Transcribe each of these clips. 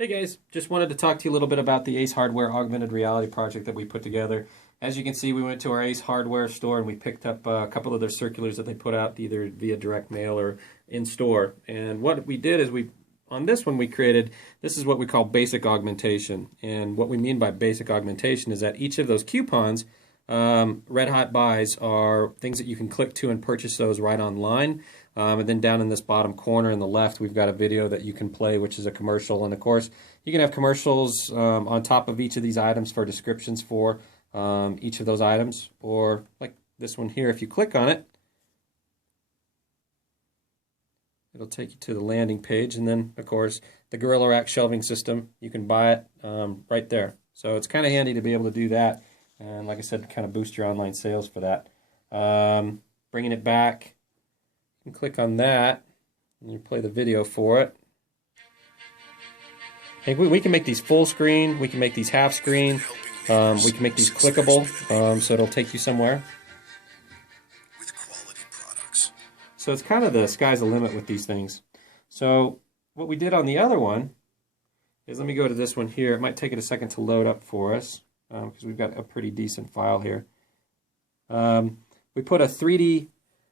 Hey guys, just wanted to talk to you a little bit about the Ace Hardware augmented reality project that we put together. As you can see, we went to our Ace Hardware store and we picked up a couple of their circulars that they put out either via direct mail or in store. And what we did is on this one we created, this is what we call basic augmentation. And what we mean by basic augmentation is that each of those coupons, red hot buys, are things that you can click to and purchase those right online. And then down in this bottom corner in the left, we've got a video that you can play, which is a commercial. And of course, you can have commercials on top of each of these items for descriptions for each of those items. Or like this one here, if you click on it, it'll take you to the landing page. And then, of course, the Gorilla Rack shelving system, you can buy it right there. So it's kind of handy to be able to do that. And like I said, kind of boost your online sales for that. Bringing it back. You can click on that and you play the video for it. And we can make these full screen, we can make these half screen, we can make these clickable, so it'll take you somewhere. So it's kind of the sky's the limit with these things. So what we did on the other one is, let me go to this one here. It might take it a second to load up for us because we've got a pretty decent file here. We put a 3D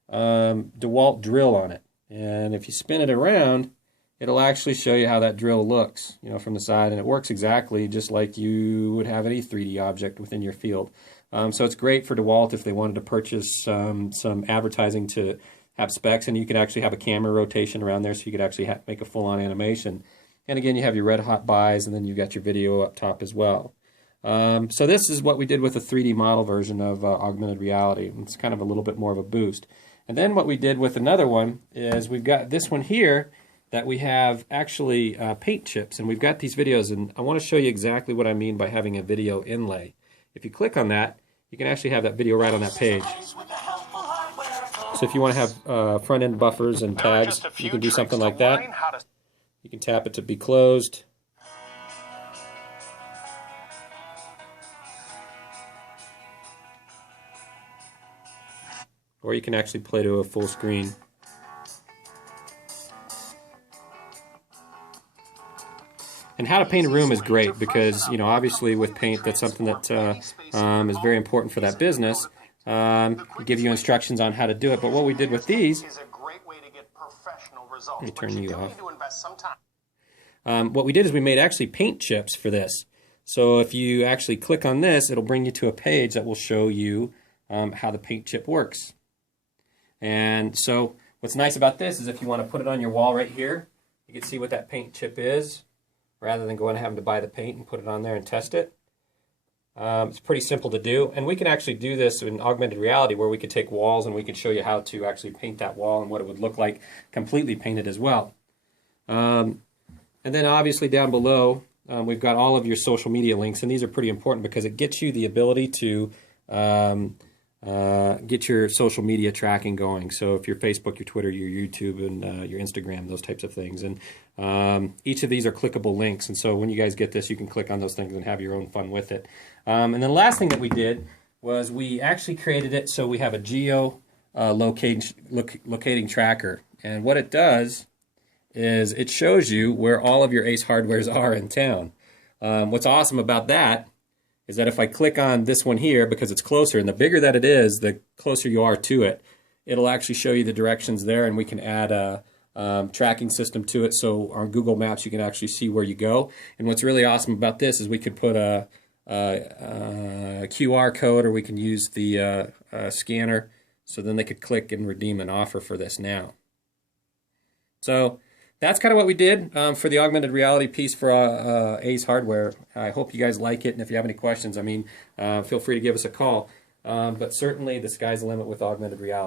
DeWalt drill on it, and if you spin it around, it'll actually show you how that drill looks, from the side, and it works exactly just like you would have any 3D object within your field. So it's great for DeWalt if they wanted to purchase some advertising to have specs, and you could actually have a camera rotation around there, so you could actually make a full-on animation. And again, you have your red hot buys, and then you've got your video up top as well. So this is what we did with a 3D model version of augmented reality. It's kind of a little bit more of a boost. And then what we did with another one is we've got this one here that we have actually paint chips, and we've got these videos, and I want to show you exactly what I mean by having a video inlay. If you click on that, you can actually have that video right on that page. So if you want to have front-end buffers and tags, you can do something like that. You can tap it to be closed. Or you can actually play to a full screen. And how to paint a room is great because, obviously with paint, that's something that is very important for that business. Give you instructions on how to do it. But what we did with these, let me turn you off. What we did is we made actually paint chips for this. So if you actually click on this, it'll bring you to a page that will show you how the paint chip works. And so what's nice about this is if you want to put it on your wall right here, you can see what that paint chip is rather than going and having to buy the paint and put it on there and test it. It's pretty simple to do, and we can actually do this in augmented reality where we could take walls and we could show you how to actually paint that wall and what it would look like completely painted as well. And then obviously down below we've got all of your social media links, and these are pretty important because it gets you the ability to get your social media tracking going. So if your Facebook, your Twitter, your YouTube, and your Instagram, those types of things. And each of these are clickable links. And so when you guys get this, you can click on those things and have your own fun with it. And then the last thing that we did was we actually created it so we have a geo locating tracker. And what it does is it shows you where all of your Ace Hardwares are in town. What's awesome about that is that if I click on this one here, because it's closer, and the bigger that it is, the closer you are to it, it'll actually show you the directions there, and we can add a tracking system to it, so on Google Maps you can actually see where you go. And what's really awesome about this is we could put a QR code, or we can use the scanner, so then they could click and redeem an offer for this now. So that's kind of what we did for the augmented reality piece for Ace Hardware. I hope you guys like it, and if you have any questions, feel free to give us a call. But certainly the sky's the limit with augmented reality.